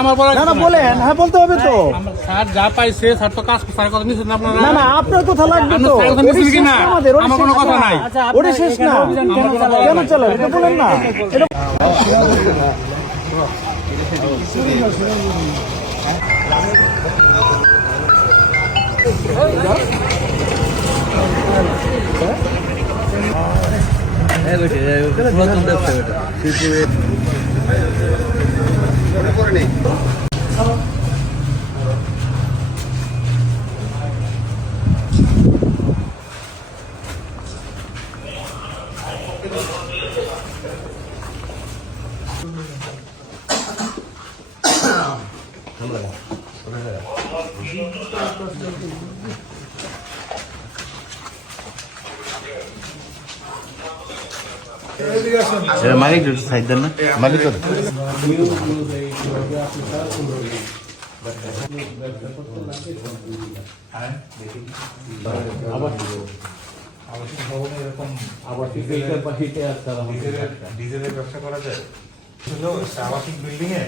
আমার বলা না বলেন, হ্যাঁ বলতে হবে তো। স্যার যা পাইছে স্যার তো কাজ স্যার কথা নিচ্ছেন আপনারা। না আপনার কথা লাগবে তো। আমার কোনো কথা নাই, ওটা শেষ না, কেন চালাবে এটা বলেন না। মালিক সাইড দেন না, মালিক ডিজেলের ব্যবসা করা যায় আবাসিক বিল্ডিং এ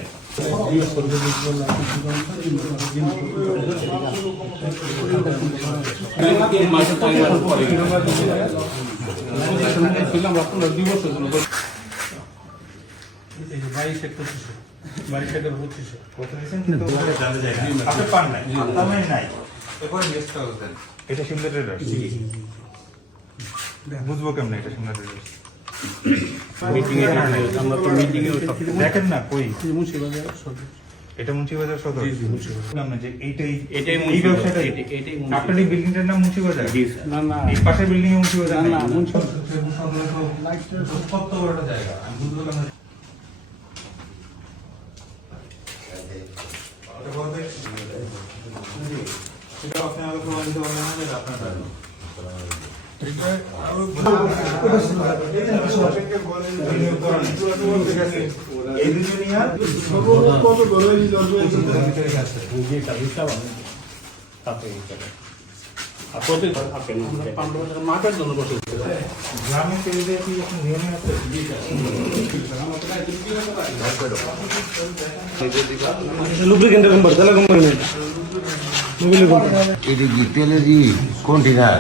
এটা সিমলেটের বুঝবো কেমন এটা সিমলেটের দেখেন না কই এটা মুন্সিবাজার সদর যে এইটাই এই ব্যবসাটা আপনার এই বিল্ডিংটার নাম মুন্সিবাজার না এই পাশের বিল্ডিং এ মুন্সিবাজার না কত বড় একটা জায়গা আমি বুঝবো কেমন এটা আপনি আগে প্রমাণ দিতে পারবেন না যে আপনার মাঠের জন্য বসে গ্রামে তেল দিয়ে কি নিয়মে আছে লুব্রিকেন্টের নাম্বার তাহলে কোম্পানি মোবাইলের কোম্পানি এটা কি তেলের কোন ঠিকানা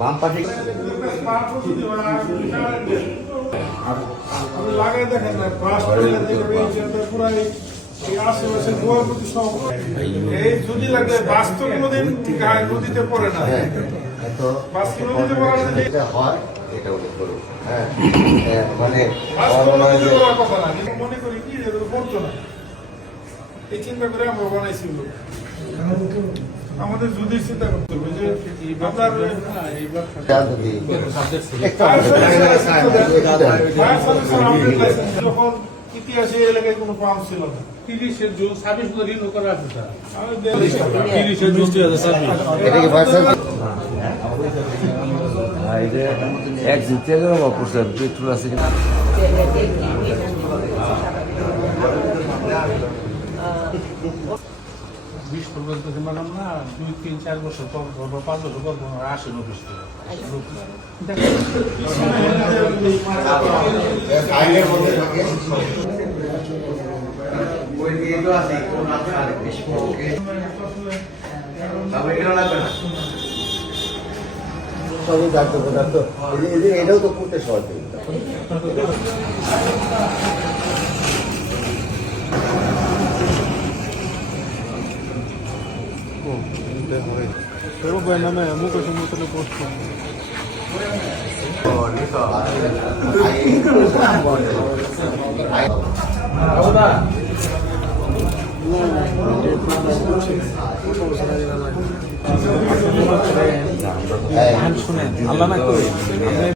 বাম পাশে লাগাই দেখেন না এই যদি লাগে বাস্তব কোনোদিন নদীতে পড়ে না মনে করি কি পড়তো না এই চিন্তা করে আমরা বানাইছি আমাদের যদি চিন্তা করতে হবে যে আপনার যখন ইতিহাসে এলাকায় কোনো পাম্প ছিল না 30-এর জুন 26 বছর রিনিউ করা আছে স্যার 30-এর জুন 2026 এক জিতের অপরটা পেট্রোল আছে কিনা বিশ বলতেছে ম্যাডাম না 2-3-4 বছর পর 5 বছর পর আসেন অফিস এটাও তো করতে সহজ নামে মুখে মুখে পোস্ট শুনেন আল্লাহ না করে